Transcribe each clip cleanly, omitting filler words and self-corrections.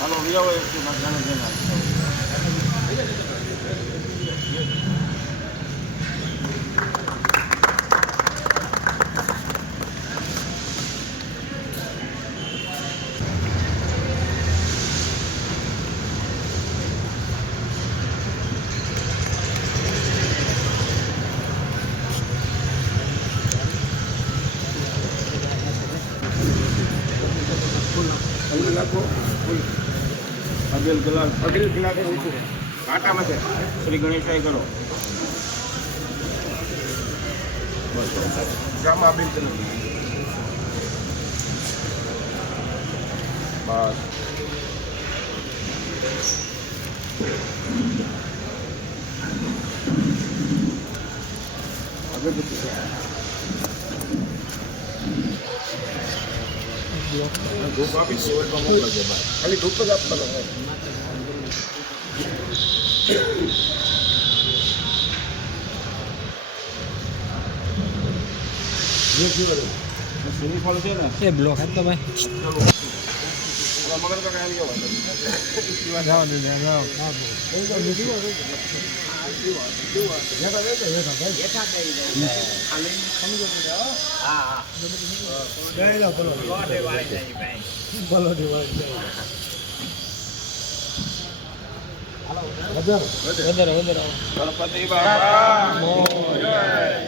હાલો વિયાવો એક જાણે અગિલ ગિલાસ કાંટામાં છે શ્રી ગણેશાય કરો બસ જામા બિલ ચલો બસ અગરબત્તી ધૂપ આપી ખાલી ધૂપ જ આપવાનો સ્વિમિંગ પુલ છે ને એ બ્લોક હતો ભાઈ મગર તો કાંઈ ગયો જાવ દે જાવ ગણપતિ બાપા મોરયા.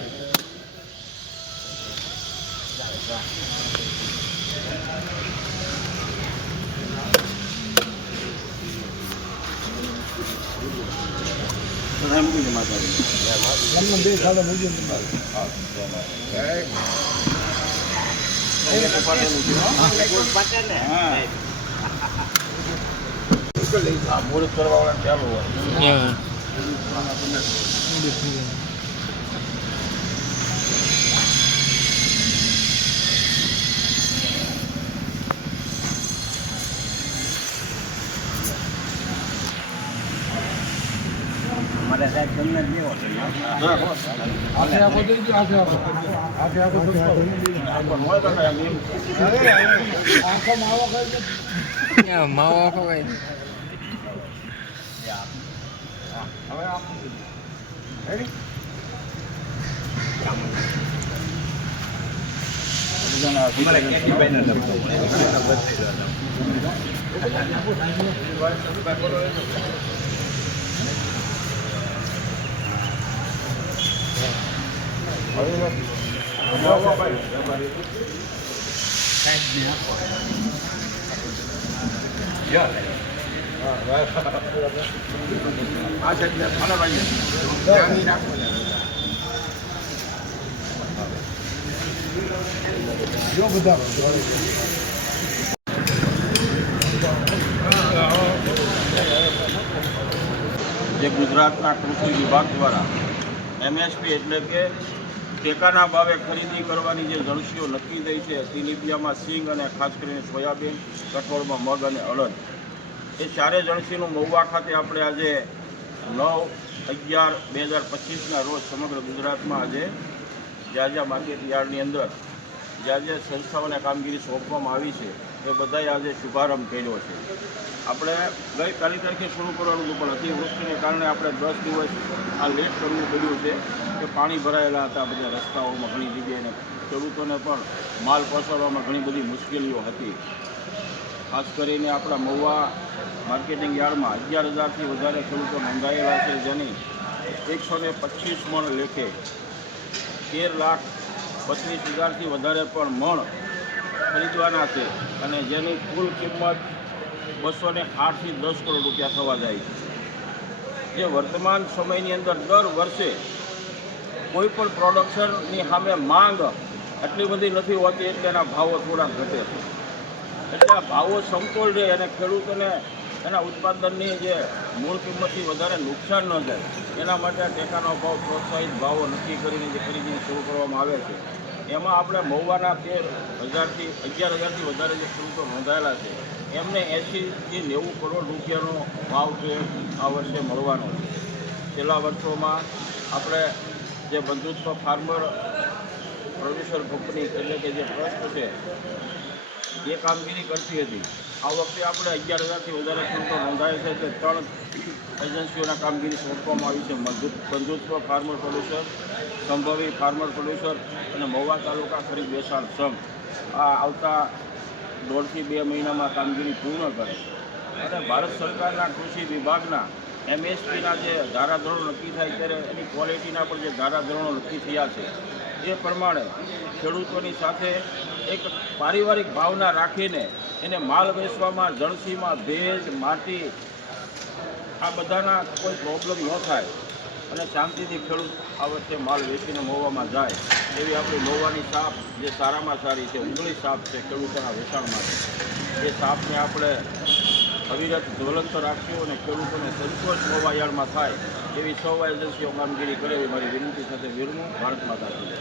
પ્રધાનમંત્રી માતાજી બે સાલો મૂકી મુહૂર્ત કરવા વાળા ચાલુ હોય મારે સાહેબ તમને જ લેવો હાથે આપો દઈ દો હાથે આપો હોય તો કાંઈ આખો માવો ખાઈ માવો આખો ખાઈ હવે આપ રેડી અમારે કેટીભાઈનો નંબર જો બધા જે ગુજરાતના કૃષિ વિભાગ દ્વારા MSP એટલે કે ટેકાના ભાવે ખરીદી કરવાની જે જણસીઓ નક્કી થઈ છે તેલીબિયામાં સિંગ અને ખાસ કરીને સોયાબીન, કઠોળમાં મગ અને અડદ એ ચારે જણસીનું મહુવા ખાતે આપણે આજે 9/11/2025ના રોજ સમગ્ર ગુજરાતમાં આજે જ્યાં માર્કેટ યાર્ડની અંદર જ્યાં સંસ્થાઓને કામગીરી સોંપવામાં આવી છે એ બધાએ આજે શુભારંભ કર્યો છે. આપણે ગઈ પહેલી તારીખે શરૂ કરવાનું હતું પણ અતિવૃષ્ટિને કારણે આપણે 10 દિવસ આ લેટ કરવું પડ્યું છે કે પાણી ભરાયેલા હતા બધા રસ્તાઓમાં ઘણી જગ્યાએ ખેડૂતોને પણ માલ પહોંચાડવામાં ઘણી બધી મુશ્કેલીઓ હતી. ખાસ કરીને આપણા મહુવા માર્કેટિંગ યાર્ડમાં 11,000થી વધારે ખેડૂતો નોંધાયેલા છે જેની 125 મણ લેખે 13,32,000થી વધારે પણ મણ ખરીદવાના છે અને જેની કુલ કિંમત 208થી 10 કરોડ રૂપિયા થવા જાય છે. જે વર્તમાન સમયની અંદર દર વર્ષે કોઈ પણ પ્રોડક્શનની સામે માંગ એટલી બધી નથી હોતી એટલે એના ભાવો થોડા ઘટે છે. એટલે આ ભાવો સમતોલ રહે અને ખેડૂતોને એના ઉત્પાદનની જે મૂળ કિંમતથી વધારે નુકસાન ન જાય એના માટે ટેકાનો ભાવ પ્રોત્સાહિત ભાવો નક્કી કરીને જે ખરીદી શરૂ કરવામાં આવે છે એમાં આપણે મહુવાના 13,000થી 11,000થી વધારે જે ખેડૂતો નોંધાયેલા છે એમને 80થી 90 કરોડ રૂપિયાનો ભાવ છે આ વર્ષે મળવાનો છે. છેલ્લા વર્ષોમાં આપણે જે બંધુત્વ ફાર્મર પ્રોડ્યુસર કંપની એટલે કે જે ટ્રસ્ટ છે એ કામગીરી કરતી હતી. આ વખતે આપણે 11,000થી વધારે ખેડૂતો નોંધાય છે તે 3 એજન્સીઓના કામગીરી સોંપવામાં આવી છે. બંધુત્વ ફાર્મર પ્રોડ્યુસર, સંભવી ફાર્મર પ્રોડ્યુસર અને મહુવા તાલુકા ખરીદ વેચાણ સંઘ આ આવતા 1.5થી 2 મહિનામાં કામગીરી પૂર્ણ કરે અને ભારત સરકારના કૃષિ વિભાગના MSPના જે ધારાધોરણો નક્કી થાય ત્યારે એની ક્વોલિટીના પણ જે ધારાધોરણો નક્કી થયા છે એ પ્રમાણે ખેડૂતોની સાથે એક પારિવારિક ભાવના રાખીને એને માલ વેચવામાં જણસીમાં ભેજ, માટી આ બધાના કોઈ પ્રોબ્લેમ ન થાય અને શાંતિથી ખેડૂત આ વર્ષે માલ વેચીને મહુવામાં જાય એવી આપણી મહુવાની સાપ જે સારામાં સારી છે, ઉંગળી સાપ છે ખેડૂતોના વેચાણ માટે. એ સાપને આપણે અવિરત જ્વલંત રાખ્યું અને ખેડૂતોને સંતોષ મહુવા યાર્ડમાં થાય એવી સૌ એજન્સીઓ કામગીરી કરે એવી મારી વિનંતી સાથે વિરમું. ભારત માતા કી જય.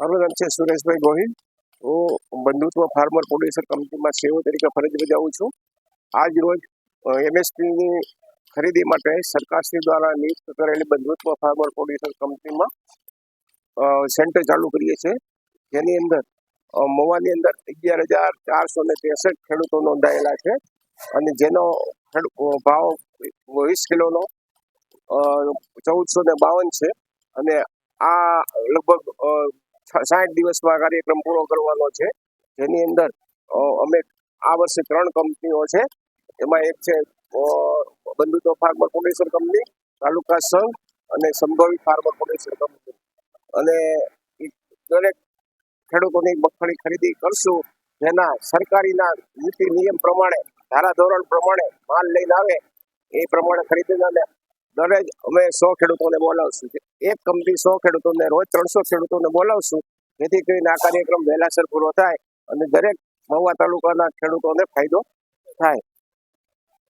મારું નામ છે સુરેશભાઈ ગોહિલ. હું બંધુત્વ ફાર્મર પ્રોડ્યુસર કંપનીમાં સીઓ તરીકે ફરજ બજાવું છું. આજ રોજ MSPની ખરીદી માટે સરકારશ્રી દ્વારા નિયુક્ત કરેલી બંધુત્વ ફાર્મર પ્રોડ્યુસર કંપનીમાં સેન્ટર ચાલુ કરીએ છીએ. જેની અંદર મહુવાની અંદર 11,463 ખેડૂતો નોંધાયેલા છે અને જેનો ભાવ 20 કિલોનો 1,452 છે અને આ લગભગ 60 દિવસમાં કાર્યક્રમ પૂરો કરવાનો છે. જેની અંદર અમે આ વર્ષે 3 કંપનીઓ છે. એમાં એક છે બંધુત્વ ફાર્મર પ્રોડ્યુસર કંપની, તાલુકા સંઘ અને સંભવિત ફાર્મર પ્રોડ્યુસર કંપની અને દરેક ખેડૂતોની મગફળી ખરીદી કરશું, જેના સરકારીના નીતિ નિયમ પ્રમાણે ધારાધોરણ પ્રમાણે માલ લઈને આવે એ પ્રમાણે ખરીદીને દરરોજ અમે 100 ખેડૂતોને બોલાવશું. એક કંપની 100 ખેડૂતોને રોજ 300 ખેડૂતોને બોલાવશું, જેથી કરીને આ કાર્યક્રમ વહેલાસર પૂરો થાય અને દરેક મહુવા તાલુકાના ખેડૂતોને ફાયદો થાય.